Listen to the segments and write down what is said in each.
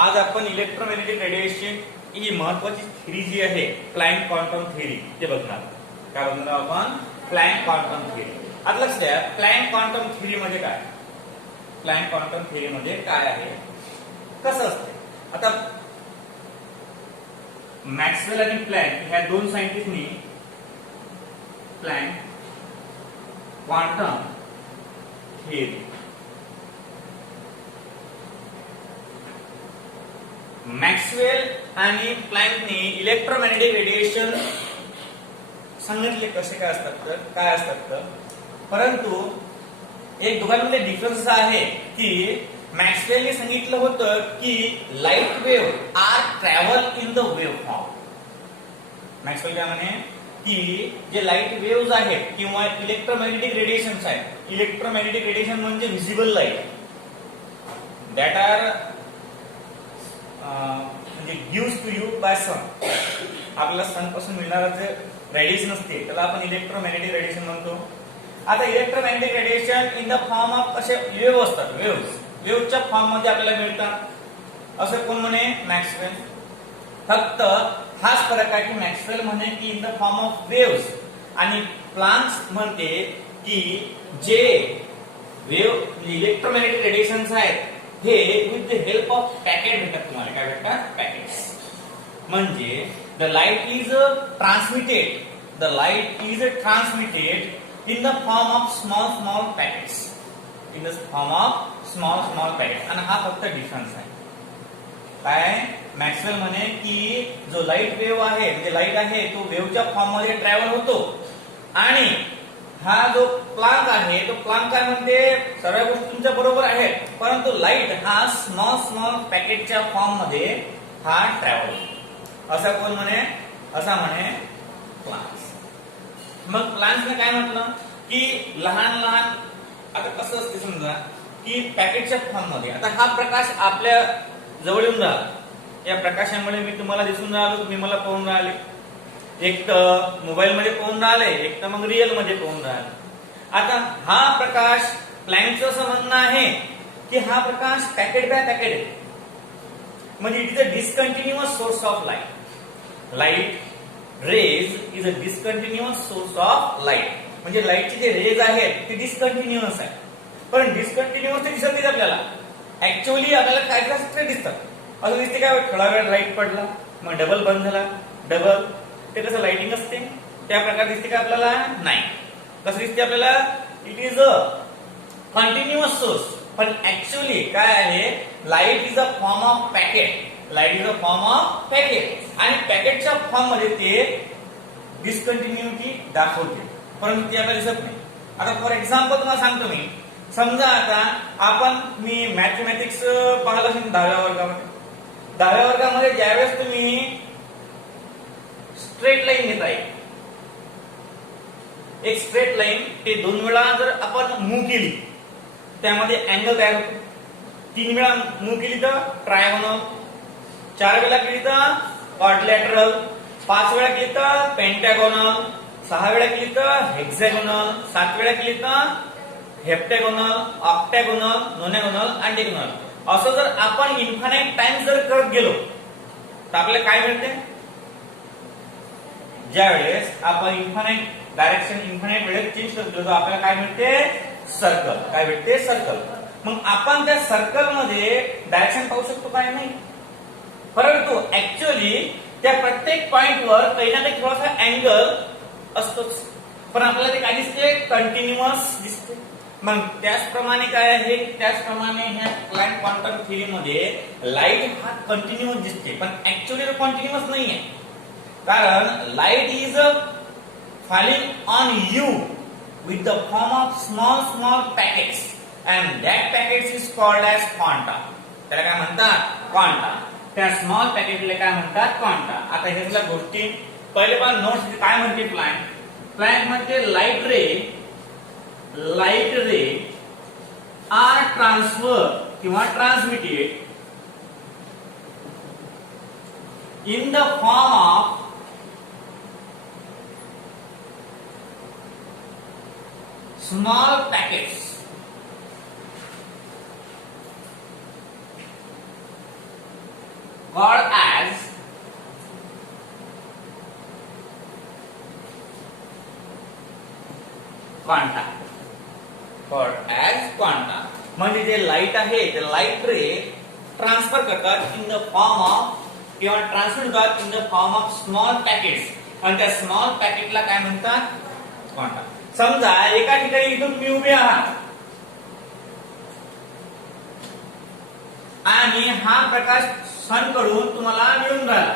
आज आपण electromagnetic radiation ही महत्वाची थेरी जी आहे प्लॅंक क्वांटम थेरी ते बघणार. काय बघणार आपण? Plank quantum theory. आता लक्ष द्या, प्लॅंक क्वांटम थेरी मध्ये काय, प्लॅंक क्वांटम थेरी मध्ये काय आहे, कसं असते. आता मॅक्सवेल आणि प्लॅंक ह्या दोन सायंटिस्टनी प्लॅंक क्वांटम थेरी, मॅक्सवेल आणि प्लॅंकने इलेक्ट्रोमॅग्नेटिक रेडिएशन सांगितले कसे काय असतात तर काय असतात तर, परंतु एक दोघांमध्ये डिफरन्स आहे की मॅक्सवेलने सांगितलं होतं की light wave are travel in the wave form. Maxwell काय म्हणे की जे लाईट वेव्ह आहेत किंवा इलेक्ट्रोमॅग्नेटिक रेडिएशन्स आहेत, इलेक्ट्रोमॅग्नेटिक रेडिएशन म्हणजे व्हिजिबल लाईट दॅट आर म्हणजे gives to you by sun. आपल्याला सन पासून मिळणारं जे रेडिएशन असते त्याला आपण इलेक्ट्रोमॅग्नेटिक रेडिएशन म्हणतो. आता electromagnetic radiation in the form of असे वेव्ह असतात, वेव्हच्या फॉर्म मध्ये आपल्याला मिळतात असं कोण म्हणे? मॅक्सवेल. फक्त हाच फरक आहे की मॅक्सवेल म्हणे की in the form of waves आणि प्लॅंक म्हणते की जे वेव्ह इलेक्ट्रोमॅग्नेटिक रेडिएशन्स आहेत हे with the help of packet भेटतात. तुम्हाला काय भेटतात? पॅकेट्स. म्हणजे the light is transmitted, the light is transmitted in the form of small packets, in the form of small packet. आणि हा फक्त डिफरन्स आहे. काय मॅक्सवेल म्हणे की जो लाईट वेव्ह आहे म्हणजे लाईट आहे तो वेव्हच्या फॉर्म मध्ये ट्रॅव्हल होतो, आणि हा जो प्लॅंक आहे तो प्लॅंक काय म्हणते सर्व गोष्टी तुमच्या बरोबर आहेत, परंतु लाईट हा स्मॉल पॅकेटच्या फॉर्म मध्ये हा ट्रॅव्हल. असा कोण म्हणे? असा म्हणे प्लॅंक. मग प्लॅंकने काय म्हटलं की लहान आता कसं असते समजा की पॅकेटच्या फॉर्म मध्ये, आता हा प्रकाश आपल्या जवळ येऊन राहिला, या प्रकाशामुळे मी तुम्हाला दिसून राहिलो, तुम्ही मला पाहून राहिले, एक तर मोबाईल मध्ये पाहून राहिले, एक तर मग रिअल मध्ये पाहून राहिले. आता हा प्रकाश प्लॅंकचं असं म्हणणं आहे की हा प्रकाश पॅकेट बाय पॅकेट आहे, म्हणजे it is a discontinuous source of light. Light rays is a discontinuous source of light. म्हणजे लाईटचे जे रेज आहेत ते डिस्कंटिन्युअस आहे, पण डिस्कंटिन्युअस ते दिसत नाही आपल्याला. ऍक्च्युअली आपल्याला काय दिसतात, असं दिसते काय थोडा वेळ लाईट पडला मग डबल बंद झाला, डबल, ते कसं लाइटिंग असते त्या प्रकारे दिसते का आपल्याला? नाही. कसं दिसते आपल्याला? It is a continuous source. पण ऍक्च्युअली काय आहे, light is a form of packet, light is a form of packet, आणि पॅकेटच्या फॉर्म मध्ये ते डिस्कंटिन्युटी दाखवते, परंतु ती आपल्याला दिसत नाही. आता फॉर एक्झाम्पल तुम्हाला सांगतो मी, समजा आता मी मॅथमॅटिक्स पाहिलं असेल 10व्या वर्गामध्ये. 10व्या वर्गामध्ये ज्यावेळेस तुम्ही स्ट्रेट लाईन घेताय, एक स्ट्रेट लाईन ते 2 वेळा जर आपण मूव्ह केली त्यामध्ये अँगल तयार होतो. 3 वेळा मूव्ह केली तर ट्रायगोनल, 4 वेळा केली तर क्वाड्रिलॅटरल, 5 वेळा केली तर पेंटागोनल, 6 वेळा केली तर हेक्सागोनल, 7 वेळा केली तर हेप्टॅगोनल, ऑक्टॅगोनल, नोनॅगोनल, अँटीगोनल. असं जर आपण इन्फानाइट टाइम जर करत गेलो तर आपल्याला काय मिळते? ज्या वेळेस आपण इन्फानाइट डायरेक्शन इन्फानाइट वेळेस चेंज करतो तर आपल्याला काय मिळते? सर्कल. काय भेटते? सर्कल. मग आपण त्या सर्कल मध्ये डायरेक्शन पाहू शकतो काय? नाही. परंतु ऍक्च्युअली त्या प्रत्येक पॉइंट वर काही ना काही थोडासा अँगल असतोच, पण आपल्याला ते काय दिसते? कंटिन्युअस दिसते. मग त्याचप्रमाणे काय आहे, त्याचप्रमाणे ह्या प्लॅंक क्वांटम थेरी मध्ये लाईट हा कंटिन्युअस दिसते, पण ऍक्च्युअली तो कंटिन्युअस नाहीये. कारण light is falling on you with the form of small packets, and that packets is called as quanta. त्याला काय म्हणतात? क्वांटा. त्या स्मॉल पॅकेटला काय म्हणतात? क्वांटा. आता हे सगळ्या गोष्टी पहिले पण नोट्स काय म्हणते प्लॅंक. प्लॅंक म्हणते लाईट रे आर ट्रान्सफर किंवा transmitted in the form of small packets called as quanta. called as quanta. म्हणजे जे लाईट आहे ते लाईट रे ट्रान्सफर करतात इन द फॉर्म ऑफ किंवा ट्रान्समिट होतात in the form of small packets आणि त्या स्मॉल पॅकेटला काय म्हणतात क्वांटा. समजा एका ठिकाणी इथून तुम्ही उभे आहात आणि हा प्रकाश सन कडून तुम्हाला मिळून राहिला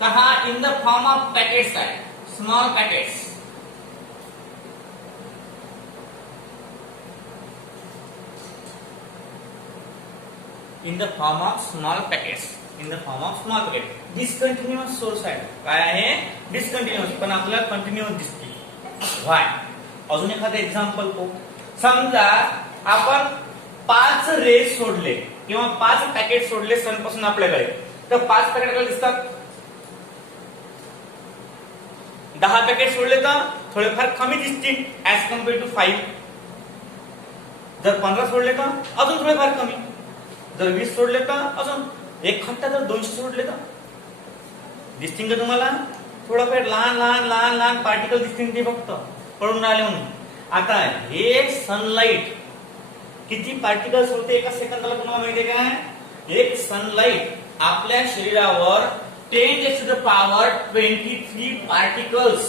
तर हा in the form of packets आहे small packets. In the form of small packets in the form of small packet. Discontinuous source आहे. काय आहे डिस्कंटिन्युअस पण आपल्याला कंटिन्युअस दिसते. व्हाय. अजून एखादं एक्झाम्पल पाहू. समजा आपण 5 रेस सोडले किंवा 5 पॅकेट सोडले सन पासून आपल्याकडे तर 5 पॅकेट आपल्याला दिसतात. 10 पॅकेट सोडले तर थोडेफार कमी दिसतील ऍज कम्पेअर टू 5. जर 15 सोडले तर अजून थोडेफार कमी. जर 20 सोडले तर अजून एक खट्टा जर 200 सोडले तर दिसतील का तुम्हाला थोडंफार लहान लहान लहान लहान पार्टिकल दिसतील ते फक्त पडून राहिले म्हणून. आता हे सनलाइट किती पार्टिकल्स होते एका सेकंदाला तुम्हाला माहिती आहे काय. एक सनलाइट आपल्या शरीरावर 10 to the power 23 particles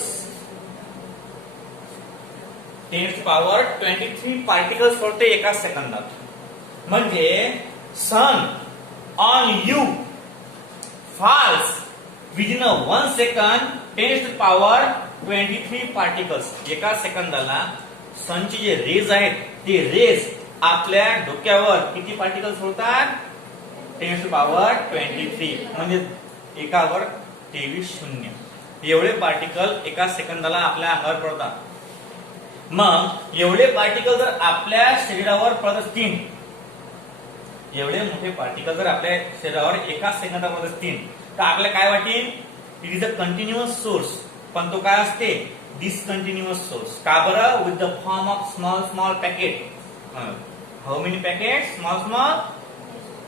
10 to the power 23 particles होते एका सेकंदात. म्हणजे sun on you falls within 1 second 10 to the power 23 particles. एका सेकंदाला सनचे जे रेज आहेत ते रेज आपल्या डोक्यावर किती पार्टिकल्स होतात 10 to the power 23 म्हणजे एकावर 23 शून्य एवढे पार्टिकल एका सेकंदाला आपल्या अंगावर पडतात. मग एवढे पार्टिकल जर आपल्या शरीरावर पडत असतील एवढे मोठे पार्टिकल जर आपल्या शरीरावर एका सेकंदात पडत असतील तर आपल्याला काय वाटेल it is a continuous source. पण तो काय असते डिसकंटिन्युअस सोर्स. का बरं with the form of small small packet. How many packet small small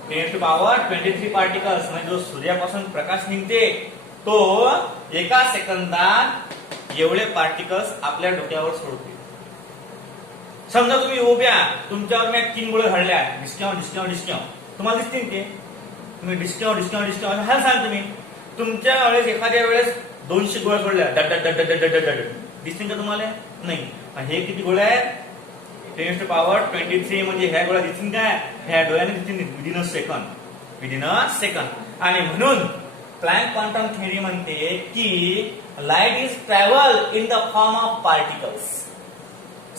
10 to the power 23 particles. म्हणजे जो सूर्यापासून प्रकाश निघते तो एका सेकंदात एवढे पार्टिकल्स आपल्या डोक्यावर सोडते. समजा तुम्ही उभ्या तुमच्यावर मी 3 गोळे घडल्या डिस्काउंट डिस्काउंट डिस्काउंट तुम्हाला दिसतील ते. तुम्ही डिस्काउंट डिस्काउंट डिस्काउंट हा सांगतो मी. तुमच्या वेळेस एखाद्या वेळेस 200 गोळ्या सोडल्या डट डट डट डट डट डट दिसतील का तुम्हाला नाही. हे किती गोळ्या आहेत 10 to the power 23 म्हणजे ह्या गोळ्या दिसतील काय ह्या डोळ्याने दिसतील विदिन अ सेकंड. आणि म्हणून प्लँक क्वांटम थिअरी म्हणते की light is travel in the form of particles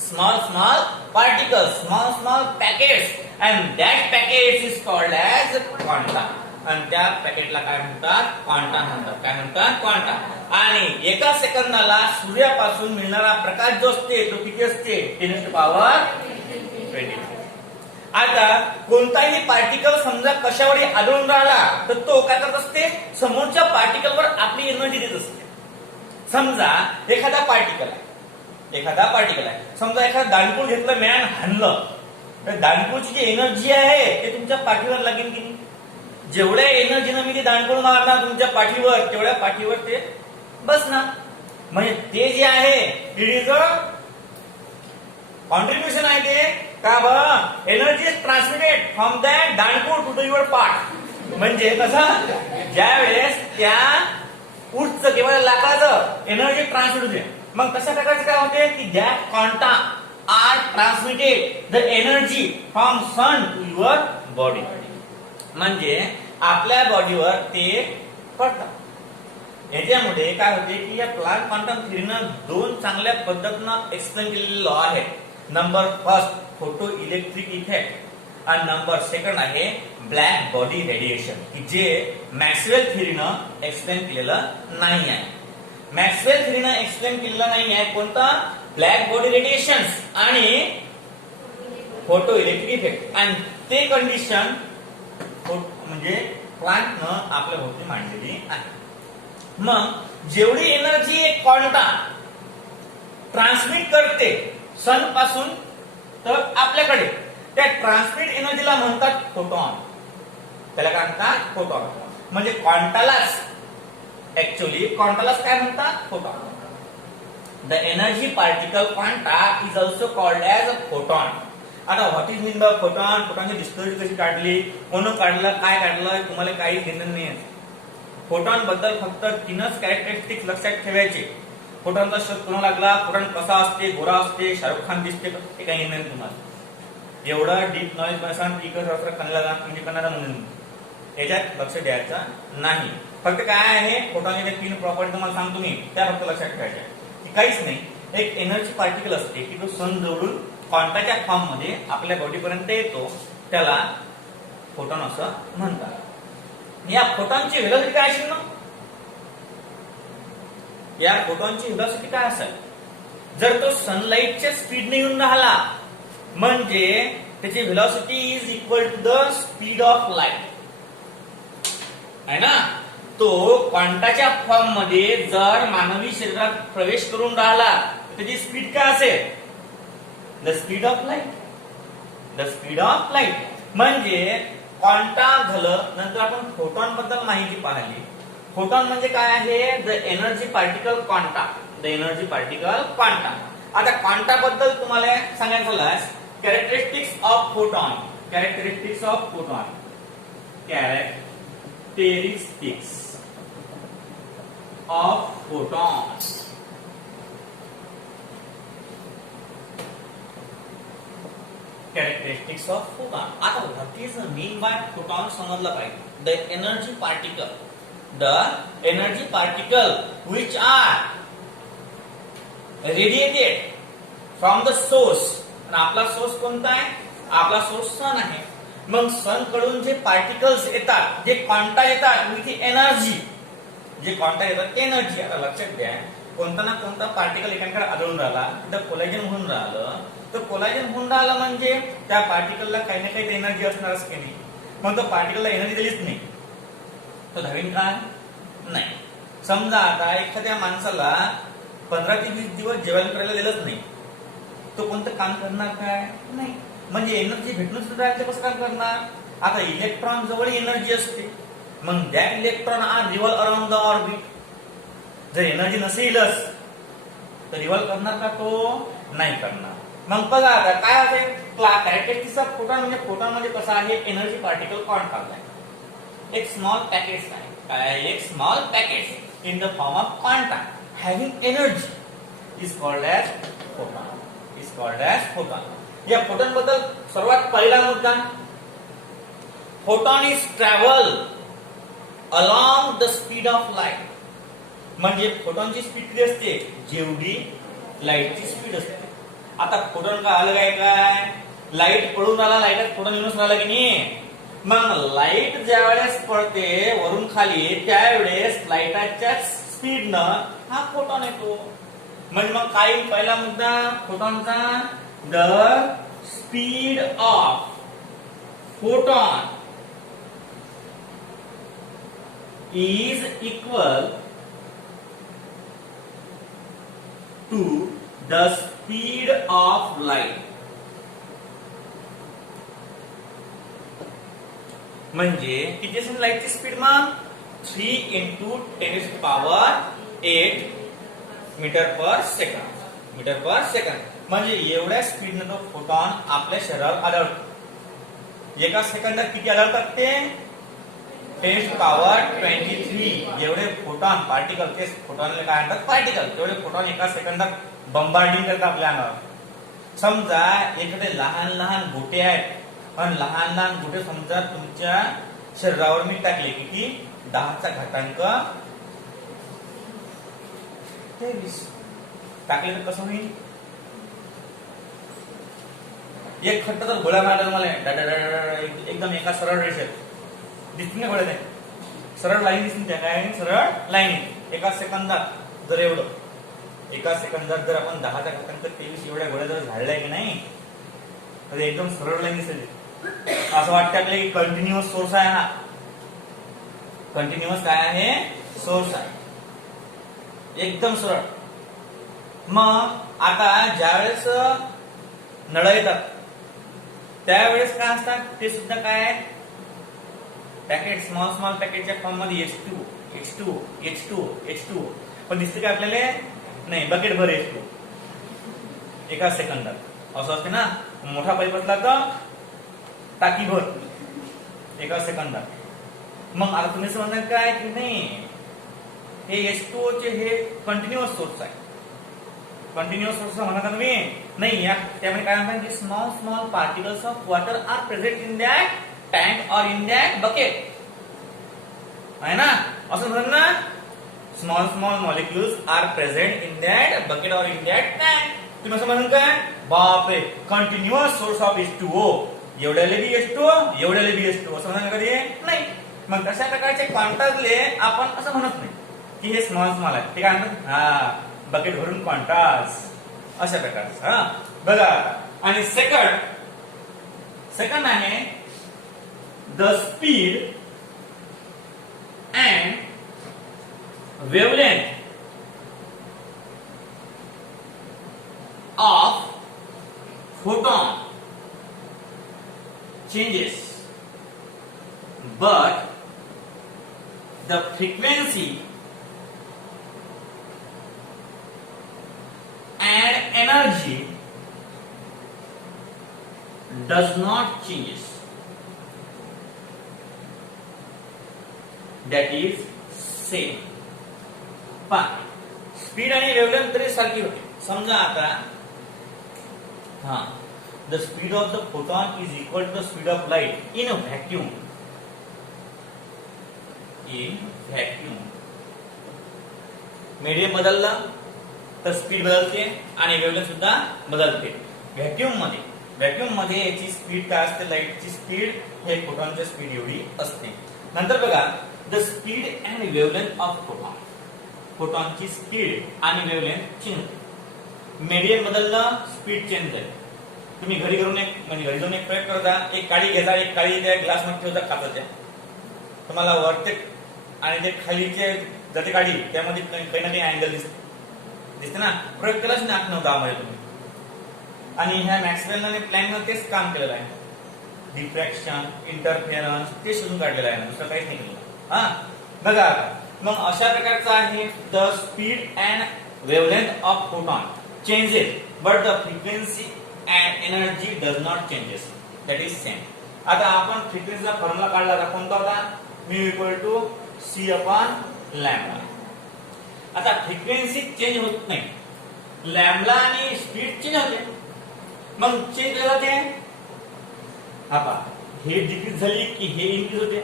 small small particles small small packets and that packets is called as quanta. आणि त्या पॅकेटला काय म्हणतात क्वांटा म्हणतात. काय म्हणतात क्वांटा. आणि एका सेकंदाला सूर्यापासून मिळणारा प्रकाश जो असते तो किती असते 10 to the power 23. आता कोणताही पार्टिकल समजा कशावर आढळून राहिला तर तो काय करत असते समोरच्या पार्टिकलवर आपली एनर्जी देत असते. समजा एखादा पार्टिकल आहे समजा एखादा दांडकूळ घेतलं मॅन हाणलं तर दांडकूळची जी एनर्जी आहे ते तुमच्या पाठीवर लागेल की नाही. जेवढ्या एनर्जीनं मी ते दांडकूळ मारणार तुमच्या पाठीवर तेवढ्या पाठीवर ते बसणार. म्हणजे ते जे आहे इट इज अ कॉन्ट्रीब्युशन आहे ते का बरं energy is transmitted from that दांडकूळ टू द युअर पार्ट. म्हणजे कसं ज्या वेळेस त्या उठचं किंवा लाकडाचं एनर्जी ट्रान्समिट होते मग कशा प्रकारचे काय होते की that quanta are transmitted the energy from sun to your body. म्हणजे आपल्या बॉडीवर ते पडतात. याच्यामुळे काय होते की या प्लँक क्वांटम थिअरीनं 2 चांगल्या पद्धतीनं एक्सप्लेन केलेले लॉ आहेत. Number first photo electric effect आणि नंबर सेकंड आहे ब्लॅक बॉडी रेडिएशन की जे मॅक्सवेल थिअरीनं एक्सप्लेन केलेलं नाही आहे. मॅक्सवेल थिअरीनं एक्सप्लेन केलेलं नाही आहे कोणता ब्लॅक बॉडी रेडिएशन आणि फोटो इलेक्ट्रिक इफेक्ट. आणि ते कंडिशन म्हणजे प्लँकनं आपल्या भोवती मांडलेली आहे. मग जेवढी एनर्जी एक क्वांटा ट्रान्समिट करते सन पासून तर आपल्याकडे त्या ट्रान्समिट एनर्जीला म्हणतात फोटॉन. त्याला काय म्हणतात फोटॉन. म्हणजे क्वांटालाच ऍक्च्युअली क्वांटालाच काय म्हणतात photon. The energy particle quanta is also called as a photon. आता what is mean by photon. फोटॉनची डिस्कवरी कशी काढली, कोण काढलं, काय काढलं, तुम्हाला काही घेणं नाही. फोटॉन बद्दल फक्त 3च कॅरेक्टरिस्टिक्स लक्षात ठेवायचे. फोटॉनचा शोध कोणाला लागला, फोटॉन कसा असते, गोरा असते, शाहरुख खान दिसते, हे काही नाही तुम्हाला. एवढं डीप नॉलेज बसान इकडे कन्नडा म्हणजे कन्नडा म्हणून याच्यात लक्ष द्यायचं नाही. फक्त काय आहे फोटॉनचे 3 प्रॉपर्टी तुम्हाला सांगतो मी, त्या फक्त लक्षात ठेवायच्या. की काहीच नाही, एक एनर्जी पार्टिकल असते की तो सन जवळून क्वांटाच्या फॉर्म मध्ये आपल्या बॉडीपर्यंत येतो, त्याला फोटॉन असं म्हणतात. या फोटॉनची व्हेलॉसिटी काय असेल ना, या फोटॉनची व्हेलॉसिटी काय असेल, जर तो सनलाइटच्या स्पीडने येऊन राहिला म्हणजे त्याची velocity is equal to the speed of light आहे ना. तो क्वांटाच्या फॉर्म मध्ये जर मानवी शरीरात प्रवेश करून राहिला तर त्याची स्पीड काय असेल, the speed of light. The speed of light म्हणजे क्वांटा झालं. नंतर आपण फोटॉन बद्दल माहिती पाहिली. फोटॉन म्हणजे काय आहे, the energy particle quanta. The energy particle quanta. आता क्वांटा बद्दल तुम्हाला सांगायचं झालं, characteristics of photon. Characteristics of photon. Characteristics of photon. Characteristics of photon. आता what is mean by photon समजलं पाहिजे. The energy particle. The energy particle which are radiated from the source. आपला source कोणता आहे, आपला सोर्स सन आहे. मग सन कडून जे पार्टिकल्स येतात, जे क्वांटा येतात विथ एनर्जी, जे क्वांटा येतात ते एनर्जी. आता लक्षात घ्या, कोणता ना कोणता पार्टिकल एकाकडे आढळून राहिला, तिथं कोलॅजन होऊन राहिलं, तर कोलॅजन होऊन राहिलं म्हणजे त्या पार्टिकलला काही ना काही एनर्जी असणारच की नाही. मग तो पार्टिकलला एनर्जी दिलीच नाही तो धावीन काय नाही. समजा आता एखाद्या माणसाला 15 ते 20 दिवस जेवण करायला दिलंच नाही, तो कोणतं काम करणार काय नाही. म्हणजे एनर्जी भेटून सुद्धा कसं काम करणार. आता इलेक्ट्रॉन जवळ एनर्जी असते, मग that electron are revolve around the orbit. जर एनर्जी नसेलच तर रिव्हॉल्व करणार का, तो नाही करणार. मग बघा आता काय असेल कॅरेक्टरिस्टिक्स ऑफ फोटॉन. म्हणजे फोटॉन म्हणजे कसं आहे, एनर्जी पार्टिकल क्वांटा आहे. एक स्मॉल पॅकेट आहे, एक small packet in the form of quanta having energy is called as photon. Is called as photon. या फोटॉन बद्दल सर्वात पहिला मुद्दा, photon is travel along the speed of light. म्हणजे फोटॉनची स्पीड किती असते, जेवढी लाईटची स्पीड असते. आता फोटॉन का अलग आहे काय, लाईट पडून राहिला, लाईटात फोटॉन येऊनच राहिला की नाही. मग लाईट ज्या वेळेस पडते वरून खाली, त्यावेळेस लाईटाच्या स्पीडनं हा फोटॉन येतो. म्हणजे मग काय पहिला मुद्दा फोटॉनचा, the speed of photon is equal to the speed of light. म्हणजे किती असेल लाईटची स्पीड, मग 3 into 10⁸ मीटर पर सेकंड. मीटर पर सेकंड म्हणजे एवढ्या स्पीडने तो फोटॉन आपल्या शरीरावर आढळतो. एका सेकंदात किती आढळतात ते, 10⁻23 एवढे फोटॉन पार्टिकल. ते फोटॉनला काय म्हणतात, पार्टिकल. तेवढे फोटॉन एका सेकंदात बंबार्डिंग करतात आपल्या अंगावर. समजा एखादे लहान लहान गोटे आहेत आणि लहान लहान गोटे समजा तुमच्या शरीरावर मी टाकले, किती 10⁻23 टाकले तर कसं होईल. एक खट्ट तर गोळा मारला मला एकदम एका सरळ रेषेत दिसते ना, गोळ्या नाही सरळ लाईन दिसते, त्या काय सरळ लाईन. एका सेकंदात जर एवढं, एका सेकंदात जर आपण 10⁻23 एवढ्या गोळ्या जर झाडल्या की नाही तर एकदम सरळ लाईन दिसेल. असं वाटतं आपल्याला की कंटिन्युअस सोर्स आहे हा. कंटिन्युअस काय आहे, सोर्स आहे, एकदम सरळ. मग आता ज्यावेळेस नळ येतात त्यावेळेस काय असतात, ते सुद्धा काय पॅकेट स्मॉल पॅकेटच्या फॉर्म मध्ये H2 H2 H2 H2 पण दिसते का आपल्याला नाही बकेट भर H2 एका सेकंदात असं असते ना मोठा पाईप असला तर टाकी भर एका सेकंदात मग आता तुम्ही समजणार काय की नाही हे H2O चे हे कंटिन्युअस सोर्स आहे कंटिन्युअस सोर्स म्हणा का तुम्ही नाही या त्यामध्ये काय म्हणतात की small particles of water are present in that tank और इन दॅट बकेट आहे ना असं म्हणतात ना small molecules are present in that bucket और इन दॅट टँक तुम्ही असं म्हणून काय बापरे कंटिन्युअस सोर्स ऑफ H2O एवढ्याले बी H2O एवढ्याले बी H2O असं म्हणा कधी नाही मग तशा प्रकारचे क्वांटाजले आपण असं म्हणत नाही की हे स्मॉल आहे ते काय म्हणतात हा बकेट भरून क्वांटाज अशा प्रकारचं हा बघा आणि सेकंड आहे the speed and wavelength of photon changes but the frequency and energy does not changes that is same पण स्पीड आणि वेवलेंथ तरी सारखी होती समजा आता हा the speed of the photon is equal to the speed of light in a vacuum medium बदलला तर स्पीड बदलते आणि वेवलेंथ सुद्धा बदलते व्हॅक्यूम मध्ये याची स्पीड काय असते लाईटची स्पीड हे फोटॉनच्या स्पीड एवढी असते नंतर बघा the speed and wavelength of फोटॉनची स्पीड आणि वेवलेंथ चेंज होते मीडियम बदललं स्पीड चेंज झाली तुम्ही घरी जाऊन एक प्रयोग करता एक काडी घेता एक काडी त्या ग्लास मध्ये ठेवता खाताच्या तुम्हाला वरते आणि ते खालीचे जाते काडी त्यामध्ये काही ना काही अँगल दिसते ना प्रयोग केलाच नाही 8-9-10 मध्ये तुम्ही आणि ह्या मॅक्सवेल आणि प्लॅंकनं तेच काम केलेलं आहे डिफ्रॅक्शन इंटरफेरन्स ते शोधून काढलेलं आहे दुसरं काहीच नाही केलं हा बघा मग अशा प्रकारचं आहे the speed and wavelength of photon changes but the frequency and energy does not changes that is same आता आपण फ्रिक्वेन्सीचा फॉर्म्युला काढला होता कोणता होता mu = c/λ आता फ्रिक्वेन्सी चेंज होत नाही लॅम्बडा आणि स्पीड चेंज होते मग चेंज केलं जाते हा पहा हे डिक्रीज झाली की हे इन्क्रीज होते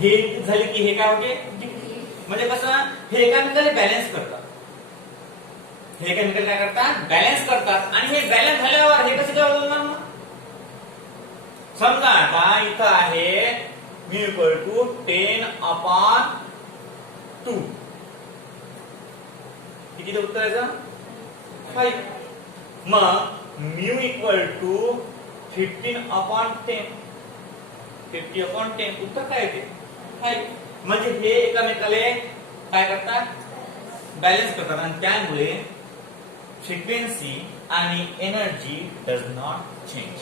हे इन्क्रीज झाले की हे काय होते डिक्रीज म्हणजे कसं हे एकामेकाला बॅलन्स करतात हे केमिकल काय करतात बॅलन्स करतात आणि हे बॅलन्स झाल्यावर हे कसे काय होणार मग समजा आता इथं आहे mu = 10/2 किती उत्तर आहे 5 मग mu = 15/10 50/10 उत्तर काय येते 5 म्हणजे हे एकामेकाला काय करतात बॅलन्स करतात आणि त्यामुळे फ्रिक्वेन्सी आणि एनर्जी डज नॉट चेंज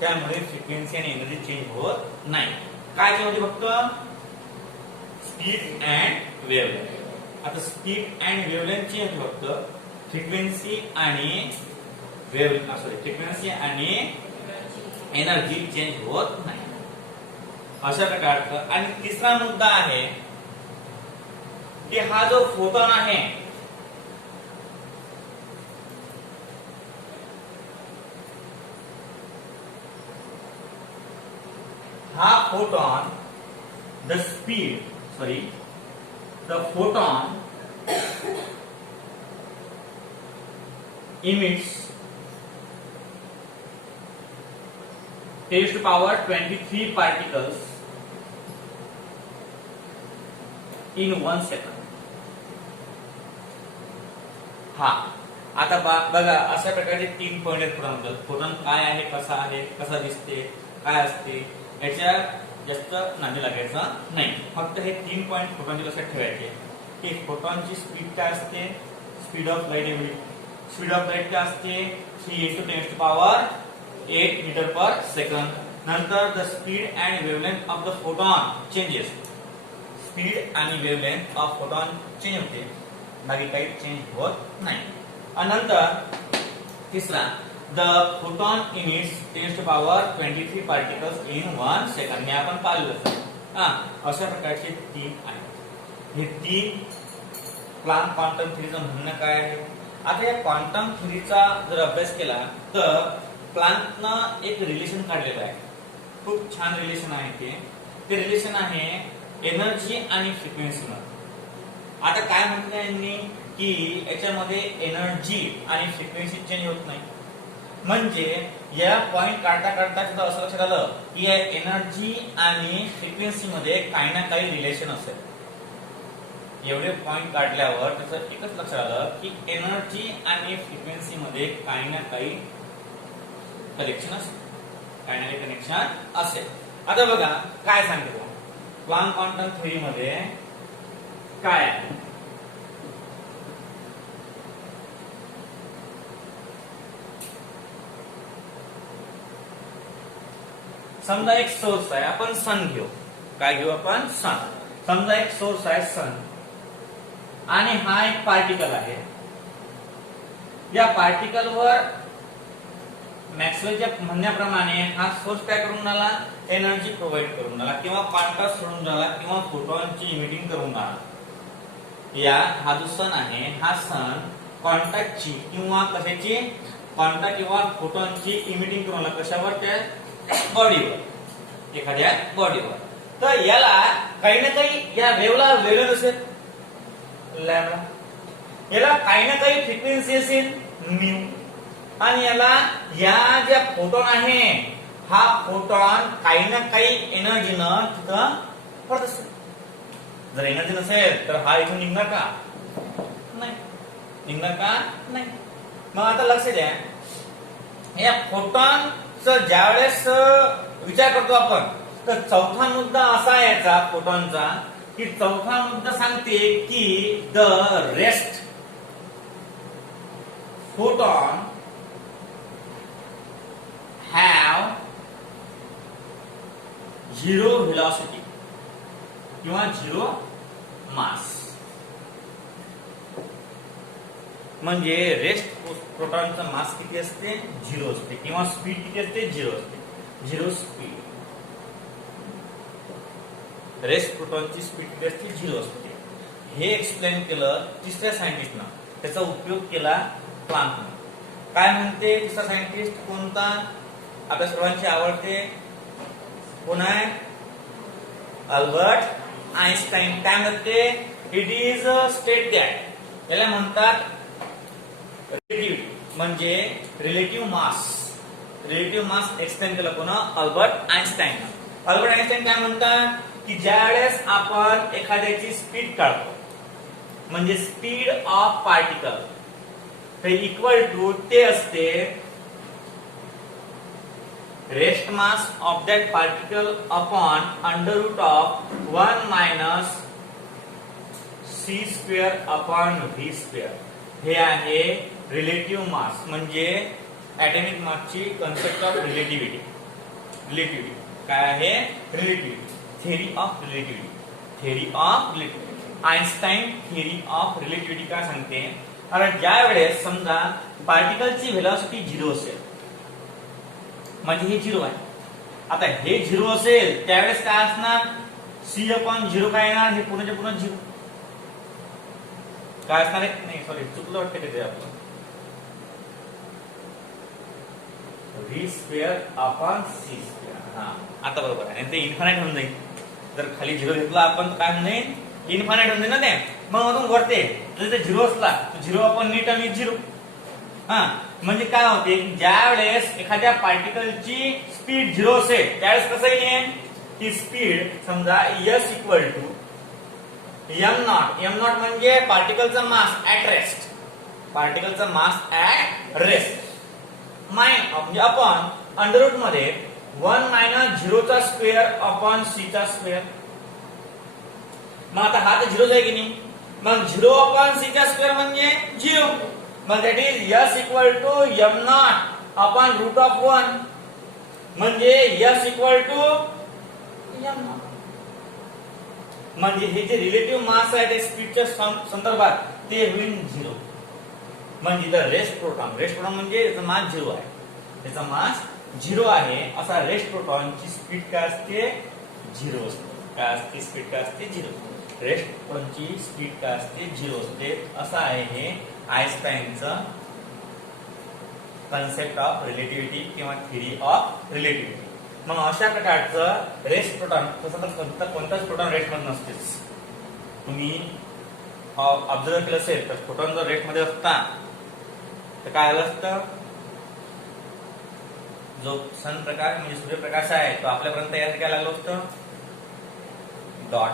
त्यामुळे फ्रिक्वेन्सी आणि एनर्जी चेंज होत नाही काय चेंज होते फक्त स्पीड अँड वेवलेंथ आता स्पीड अँड वेवलेंथ चेंज फक्त फ्रिक्वेन्सी आणि फ्रिक्वेन्सी आणि एनर्जी चेंज होत नाही अशा प्रकारचं आणि तिसरा मुद्दा आहे की हा जो फोटॉन आहे हा photon the photon emits 10⁻23 particles in 1 second हा आता बघा अशा प्रकारचे 3 पॉइंट आहेत फोटॉन फोटॉन काय आहे कसा दिसते काय असते याच्या जास्त नादी लागायचं नाही फक्त हे 3 पॉइंट फोटॉनचे लक्षात ठेवायचे की फोटॉनची स्पीड काय असते स्पीड ऑफ लाईट एवढी स्पीड ऑफ लाईट काय असते 3 × 10⁸ मीटर पर सेकंद नंतर the speed and wavelength of the photon changes. Speed आणि वेवलेंथ ऑफ फोटॉन चेंज होते, बाकी काही चेंज होत नाही. आणि नंतर तिसरा, the photon emits 10⁻³ 23 particles in 1 second. हे आपण पाहिलं. अशा प्रकारचे 3 आहेत. हे 3 प्लॅंक क्वांटम थेअरीचं म्हणणं काय आहे. आता या क्वांटम थेअरीचा जर अभ्यास केला तर प्लॅंकनं एक रिलेशन काढलेलं आहे. खूप छान रिलेशन आहे ते रिलेशन आहे एनर्जी आणि फ्रिक्वेन्सी मध्ये. आता काय म्हटलं यांनी की याच्यामध्ये एनर्जी आणि फ्रिक्वेन्सी चेंज होत नाही. म्हणजे या पॉइंट काढता काढता तिथं असं लक्षात आलं की या एनर्जी आणि फ्रिक्वेन्सी मध्ये काही ना काही रिलेशन असेल. एवढे पॉइंट काढल्यावर त्याचं एकच लक्षात आलं की एनर्जी आणि फ्रिक्वेन्सी मध्ये काही ना काही कनेक्शन असेल. आता बघा काय सांगतो प्लॅंक क्वांटम थेअरी मध्ये काय आहे. समजा एक सोर्स आहे, आपण सन घेऊ. काय घेऊ आपण? सन. समजा एक सोर्स आहे सन आणि हा एक पार्टिकल आहे. या पार्टिकलवर मॅक्सवेलच्या म्हणण्याप्रमाणे हा सोर्स काय करून राहिला? एनर्जी प्रोव्हाइड करून राहिला किंवा क्वांटा सोडून राहिला किंवा फोटॉनची इमिटिंग करून राहिला. या हा जो सन आहे हा सन क्वांटाची किंवा कशाची क्वांटा किंवा फोटॉनची इमिटिंग करून राहिला. कशावर? त्या बॉडीवर, एखाद्या बॉडीवर. तर याला काही ना काही या वेव्हला वेव्हलेंथ असेल लॅम्बडा, याला काही ना काही फ्रिक्वेन्सी असेल म्यू, आणि याला या ज्या फोटॉन आहे हा फोटॉन काही ना काही एनर्जीनं तिथं पडत असेल. जर एनर्जी नसेल तर हा इथून निघणार का? नाही. निघणार का? नाही. मग आता लक्ष द्या, या फोटॉनचं ज्यावेळेस विचार करतो आपण तर चौथा मुद्दा असा आहे याचा फोटॉनचा की चौथा मुद्दा सांगते की the rest photon have zero velocity किंवा झिरो मास. म्हणजे रेस्ट प्रोटॉनचा मास किती असते? झिरो असते. किंवा स्पीड किती असते? झिरो असते. Zero speed. रेस्ट प्रोटॉनची स्पीड किती असते? झिरो असते. हे एक्सप्लेन केलं तिसऱ्या सायंटिस्टनं. त्याचा उपयोग केला प्लॅंकने. काय म्हणते तिसरा सायंटिस्ट कोणता? आपल्या सर्वांचे आवडते कोण आहे? Albert Einstein. काय म्हणते? इट इज स्टेट दॅट, याला म्हणतात रिलेटिव्हिटी, म्हणजे रिलेटिव्ह मास. रिलेटिव्ह मास एक्सप्लेन केलं कोण? Albert Einstein. अल्बर्ट आइन्स्टाईन काय म्हणतात की ज्यावेळेस आपण एखाद्याची स्पीड काढतो म्हणजे स्पीड ऑफ पार्टिकल हे इक्वल टू ते असते rest mass of that particle upon under root of 1 minus c² upon v². हे आहे रिलेटिव्ह मास, म्हणजे ऍटॉमिक मासची कन्सेप्ट ऑफ रिलेटिव्हिटी. रिलेटिव्हिटी काय आहे? Relativity. Theory of relativity. Theory of relativity. Einstein theory of relativity काय सांगते? कारण ज्या वेळेस समजा पार्टिकलची व्हेलॉसिटी झिरो असेल म्हणजे हे झिरो आहे. आता हे झिरो असेल त्यावेळेस काय असणार? c/0 काय येणार? हे पुन्हा पुन्हा झिरो काय असणार आहे? नाही सॉरी चुकलं वाटतं ते आपलं v² अपॉन c². हा आता बरोबर आहे. ते इन्फानाइट होऊन जाईल. जर खाली झिरो घेतला आपण तर काय होऊन जाईल? इन्फानाइट होऊन जाईल ना ते. मग अजून वरते जर ते झिरो असला तर झिरो अपॉन नीट आणि झिरो. हा म्हणजे काय होते ज्या वेळेस एखाद्या पार्टिकलची स्पीड झिरो असेल त्यावेळेस कसं येईल की स्पीड समजा s equal to m0. m0 म्हणजे पार्टिकलचा मास ऍट रेस्ट. पार्टिकलचा मास ऍट रेस्ट म्हणजे आपण अंडर रूट मध्ये 1 मायनस 0² अपॉन c². मग आता हा तर झिरोच आहे की नाही. मग 0 अपॉन c² म्हणजे 0. मग that is s equal to m0 upon root of 1. म्हणजे S equal to m naught. म्हणजे हे जे रिलेटिव्ह मास आहे ते स्पीडच्या संदर्भात ते होईल 0. म्हणजे द रेस्ट प्रोटॉन म्हणजे त्याचा मास 0 आहे, त्याचा मास 0 आहे. असा रेस्ट प्रोटॉनची स्पीड काय असते? 0 असते. काय असते? स्पीड काय असते? 0. रेस्ट प्रोटॉनची स्पीड काय असते? 0 असते. असं आहे हे आइन्स्टाईनचं कन्सेप्ट ऑफ रिलेटिव्हिटी किंवा थेरी ऑफ रिलेटिव्हिटी. मग अशा प्रकारचं रेस्ट प्रोटॉन, तसं तर कोणताच प्रोटॉन रेस्ट मध्ये नसतेच. तुम्ही ऑब्झर्व केलं असेल तर प्रोटॉन जर रेस्ट मध्ये असता तर काय आलं असतं? जो सन प्रकाश म्हणजे सूर्यप्रकाश आहे तो आपल्यापर्यंत यायला काय लागलं असतं? Dot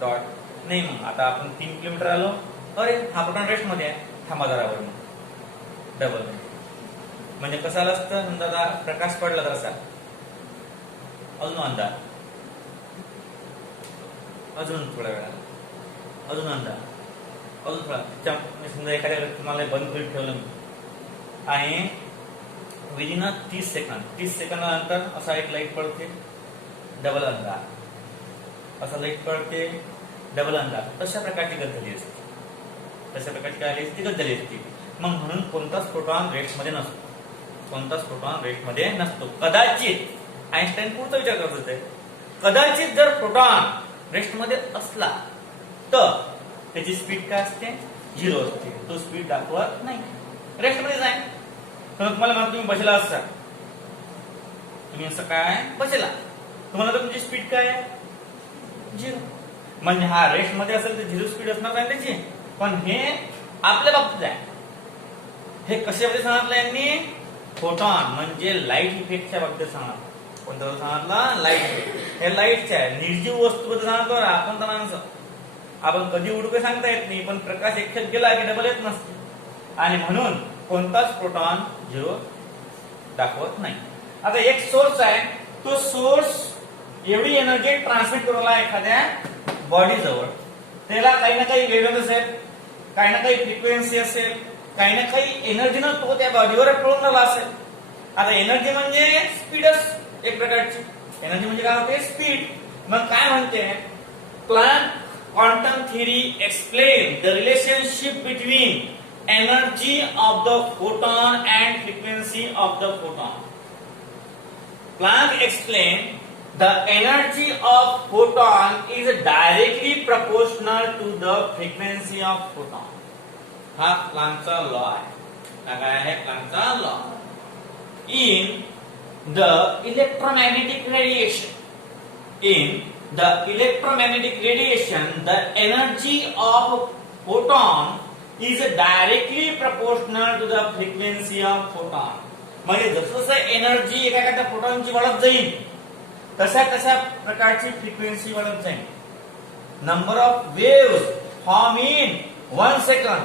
dot. नाही, मग आता आपण 3 किलोमीटर आलो, अरे हा प्रोटॉन रेस्ट मध्ये आहे, थांबा जरावर, डबल. म्हणजे कसं आलं असतं? समजा आता प्रकाश पडला तर असा अजून अंधार, अजून थोड्या वेळा अजून अंधार, अजून थोडा. समजा एखाद्या तुम्हाला बंद करून ठेवलं मी आणि विदिन 30 सेकंदानंतर असा एक लाईट पडते, डबल अंधार, असा लाईट पडते, डबल अंधार. तशा प्रकारची गत झाली असते. मग म्हणून कोणताच प्रोटॉन रेस्ट मध्ये नसतो. कदाचित आइन्स्टाईन पुढचा विचार करत होते, कदाचित जर प्रोटॉन रेस्ट मध्ये असला तर त्याची स्पीड काय असते? 0 असते. तो स्पीड दाखवत नाही, रेस्ट मध्येच आहे. तर तुम्हाला म्हणतो तुम्ही बसला असता, तुम्ही असं काय बसला, तुम्हाला तर तुमची स्पीड काय आहे? 0. म्हणजे हा रेस्ट मध्ये असेल तर 0 स्पीड असणार नाही त्याची. पण हे आपल्या बाबतीत आहे. हे कशामध्ये सांगितलं यांनी? फोटॉन म्हणजे लाईट इफेक्टच्या बाबतीत सांगितलं. कोणत्या सांगितलं? Light effect. हे लाईटच्या आहे. निर्जीव वस्तू बद्दल सांगतो. आपण तर माणसं, आपण कधी उडू काही सांगता येत नाही, पण प्रकाश एकखेप गेला की डबल येत नसते. आणि म्हणून कोणताच प्रोटॉन 0 दाखवत नाही. आता एक सोर्स आहे, तो सोर्स एवढी एनर्जी ट्रान्समिट करला एखाद्या बॉडी जवळ, त्याला काही ना काही वेव्हलेंथ असेल, काही ना काही फ्रिक्वेन्सी असेल, काही ना काही एनर्जीनं तो त्या बॉडीवर पळून असेल. आता एनर्जी म्हणजे स्पीडच एक प्रकारची. एनर्जी म्हणजे काय होते? स्पीड. मग काय म्हणते? Plank quantum theory explain the relationship between energy of the photon and frequency of the photon. Planck explained the energy of photon is directly proportional to the frequency of photon. हा प्लँकचा law आहे. काय आहे प्लँकचा law? In the electromagnetic radiation, the energy of photon is directly proportional to the frequency of photon. म्हणजे जसं energy एखाद्या फोटॉनची वाढत जाईल तशा प्रकारची फ्रिक्वेन्सी वाढत जाईल. Number of waves form in 1 second.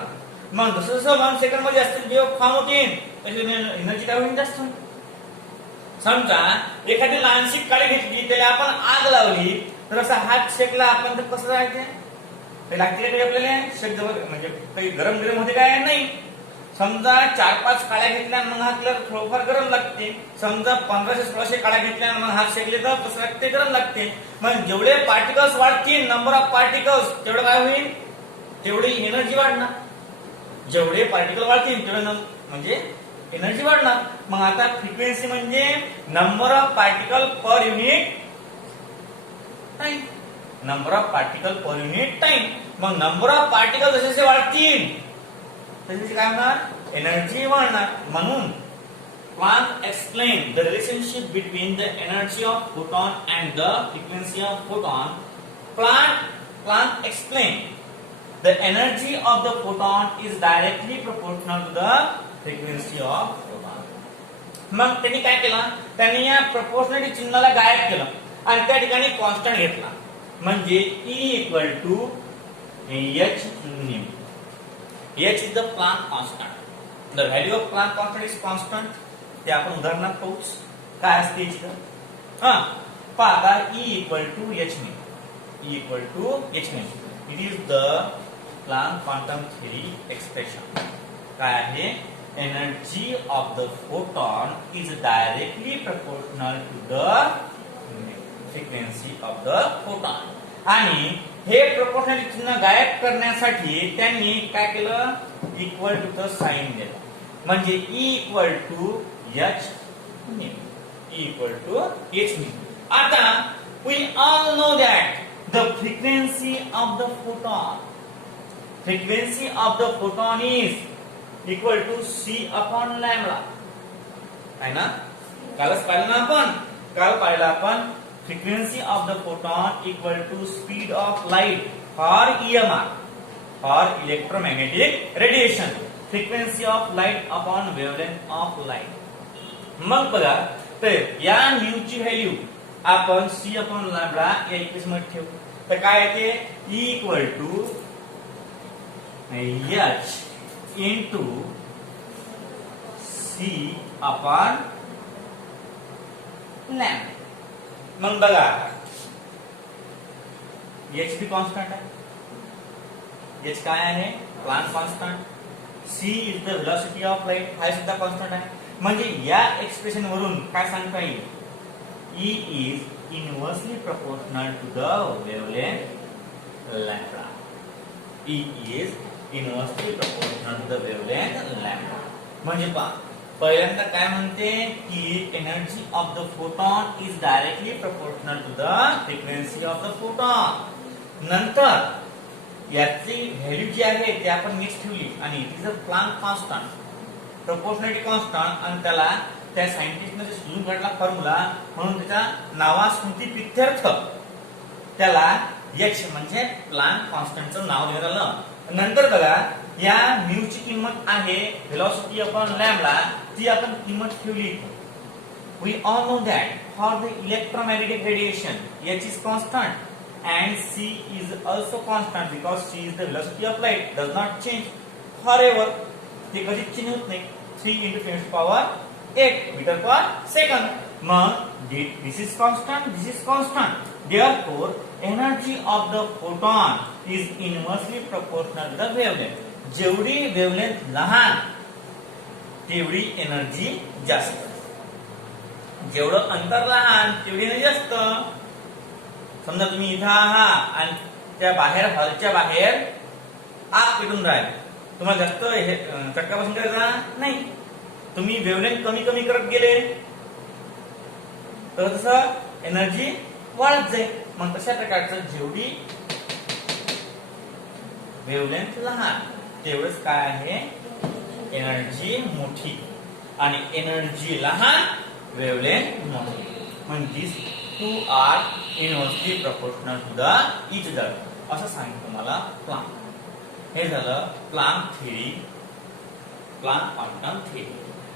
मग जसं 1 सेकंड मध्ये जास्त वेव्ह फॉर्म होतील तशी एनर्जी काय होईल? जास्त. समजा एखादी लहानशी काळी घेतली, त्याला आपण आग लावली तर असा हात शेकला आपण, तर कसं राहते? लागते काही आपल्याला शेक म्हणजे काही गरम होते काय? नाही. समजा 4-5 काळ्या घेतल्या मग हात थोडंफार गरम लागते. समजा 1500-1600 काळ्या घेतल्या मग हात शेकले तर कसं लागते? गरम लागते. मग जेवढे पार्टिकल्स वाढतील, नंबर ऑफ पार्टिकल्स, तेवढं काय होईल? तेवढी एनर्जी वाढणार. जेवढे पार्टिकल वाढतील तेवढं म्हणजे एनर्जी वाढणार. मग आता फ्रिक्वेन्सी म्हणजे number of particle per unit time. Number of particle per unit time. मग नंबर ऑफ पार्टिकल जसे वाढतील तसे काय होणार? एनर्जी वाढणार. म्हणून Planck explained the relationship between the energy of photon and the frequency of photon. Planck explained the energy of the photon is directly proportional to the frequency of photon. मग त्यांनी काय केलं? त्यांनी या प्रपोर्शनॅलिटी चिन्हाला गायब केलं आणि त्या ठिकाणी कॉन्स्टंट घेतला. म्हणजे E equal to h nu. H is the Planck constant. The value of Planck constant is constant. ते आपण उदाहरणात पाहूच काय असते इथे. पहा E equal to h nu. E equal to h nu. It is the Planck quantum theory expression. काय आहे? energy of the photon is directly proportional to the frequency of the photon. आणि हे प्रोपोर्शनल चिन्ह गायब करण्यासाठी त्यांनी काय केलं, इक्वल टू चं साइन दिलं, म्हणजे E equal to H nu, E equal to H nu. आता we all know that the frequency of the photon is equal to c upon lambda, है ना. काल पाहिलं आपण frequency of the photon equal to speed of light for EMR, for electromagnetic radiation, frequency of light upon wavelength of light. मग बघा, तर या new ची व्हॅल्यू आपण c अपॉन लॅम्बडा या इक्वेशन मध्ये ठेवू, तर काय येते, E equal to H into c upon lambda. मग बघा, H भी कॉन्स्टंट आहे, H काय आहे, Planck constant. c is the velocity of light, हा सुद्धा कॉन्स्टंट आहे. म्हणजे या एक्सप्रेशन वरून काय सांगता येईल, E is inversely proportional to the wavelength lambda. E is inversely proportional to the wavelength lambda. म्हणजे पहा, पहिल्यांदा काय म्हणते की energy of the photon is directly proportional to the frequency of the photon. नंतर याची व्हॅल्यू जी आहे ती आपण मिक्स ठेवली आणि it is a plank constant, proportionality constant, आणि त्याला त्या सायंटिस्टने शोधून काढला फॉर्म्युला, म्हणून त्याच्या नावा स्मृती प्रित्यर्थ त्याला H म्हणजे प्लॅंक कॉन्स्टंटचं नाव देण्यात आलं. नंतर बघा, या म्यू ची किंमत आहे वेलोसिटी अपॉन लॅम्बडा, ती आपण किंमत ठेवली. We all know that for the electromagnetic radiation H is constant and c is also constant because c is the velocity of light, does not change forever. ते कधीच change होत नाही. 3 into 10 to the power 8 meter per second. मग this is constant, this is constant. Therefore, energy of the photon is inversely proportional to the wavelength. जेवढी wavelength लहान तेवढी energy जास्त, जेवढं अंतर लहान तेवढी एनर्जी जास्त. समजा तुम्ही इथं आहात आणि त्या बाहेर हॉलच्या बाहेर आग पेटून राहील, तुम्हाला जास्त चटका बसून करायचा नाही, तुम्ही वेव्हलेंथ कमी कमी करत गेले तर तसं एनर्जी वाढत जाईल. मग तशा प्रकारचं जेवढी वेव्हलेंथ लहान तेवढंच काय आहे, एनर्जी मोठी, आणि एनर्जी लहान वेव्हलेंथ मोठी. म्हणजे two are inversely proportional to the each other असं सांगितलं मला प्लॅंक. हे झालं Planck theory, Planck quantum theory.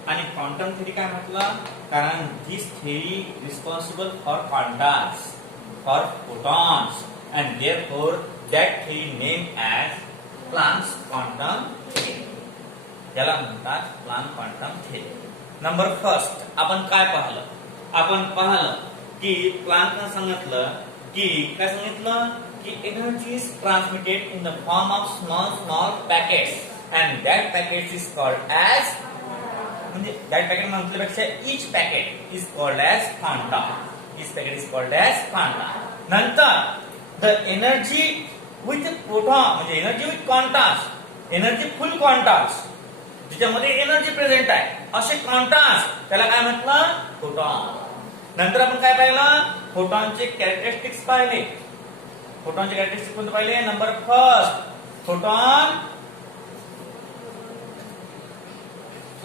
आणि क्वांटम थेरी काय म्हटलं, कारण this theory responsible for quantas, for photons, and therefore that theory name as Planck's quantum theory. त्याला म्हणतात Planck quantum theory. Number first आपण काय पाहिलं, आपण पाहिलं की प्लॅंकनं सांगितलं की काय सांगितलं की energy is transmitted in the form of small small packets and that packets is called as, म्हणजे दॅट पॅकेट म्हटल्यापेक्षा each packet is called as quantum. Each packet is called as quantum. नंतर द एनर्जी विथ प्रोटॉन म्हणजे energy with quantas, energy full quantas ज्याच्यामध्ये energy present आहे असे Qantas, त्याला काय म्हटलं, फोटॉन. नंतर आपण काय पाहिलं, फोटॉनचे कॅरेक्टरिस्टिक्स पाहिले. फोटॉनचे कॅरेक्टरिस्टिक्स कोणते पाहिले, नंबर फर्स्ट, फोटॉन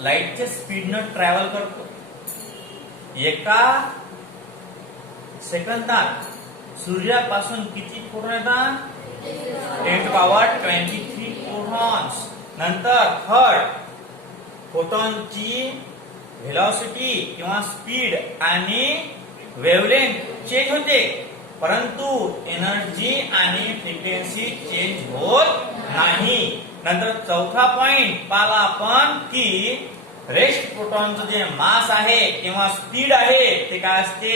लाईटच्या स्पीडनं ट्रॅव्हल करतो. एका सेकंदात सूर्यापासून किती फोटॉन येतात, 10 to the power 23 फोटॉन्स. नंतर थर्ड, फोटॉनची व्हेलॉसिटी किंवा स्पीड आणि वेव्हलेंथ चेंज होते, परंतु एनर्जी आणि फ्रिक्वेन्सी चेंज होत नाही. नंतर चौथा पॉइंट पाहिला आपण की रेस्ट प्रोटॉनचं जे मास आहे किंवा स्पीड आहे ते काय असते,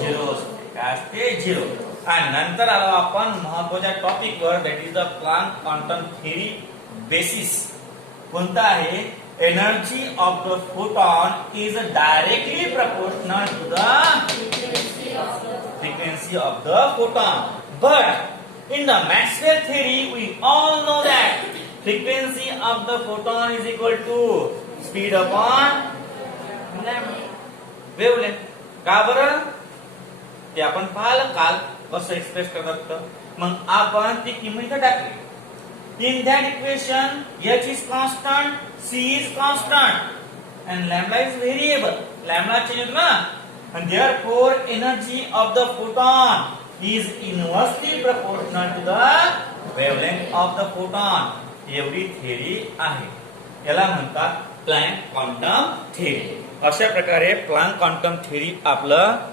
झिरो असते. काय असते, झिरो. आणि नंतर आलो आपण महत्वाच्या टॉपिक वर, that is the plank quantum theory basis. कोणता आहे, energy of the photon is directly proportional to the frequency of the photon. But in the Maxwell theory, we all know that frequency of the photon is equal to speed upon wavelength. का बरं? ते आपण पाहिलं काल कसं express करतात. मग आपण ती किंमत इथे टाकली. In that equation, h is constant, c is constant, and lambda is variable. Lambda change na, and therefore energy of the photon is inversely proportional to the wavelength of the photon. एवढी theory आहे. याला म्हणतात plank quantum theory. अशा प्रकारे plank quantum theory आपलं